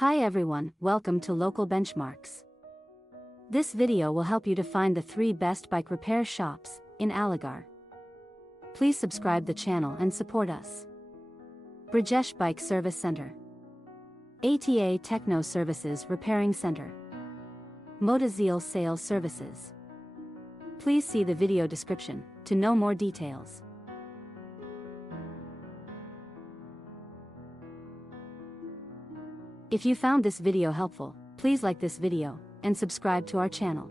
Hi everyone, welcome to Local Benchmarks. This video will help you to find the 3 best bike repair shops in Aligarh. Please subscribe the channel and support us. Brijesh Bike Service Center, ATA Techno Services Repairing Center, Motozeal Sales Services. Please see the video description to know more details. If you found this video helpful, please like this video and subscribe to our channel.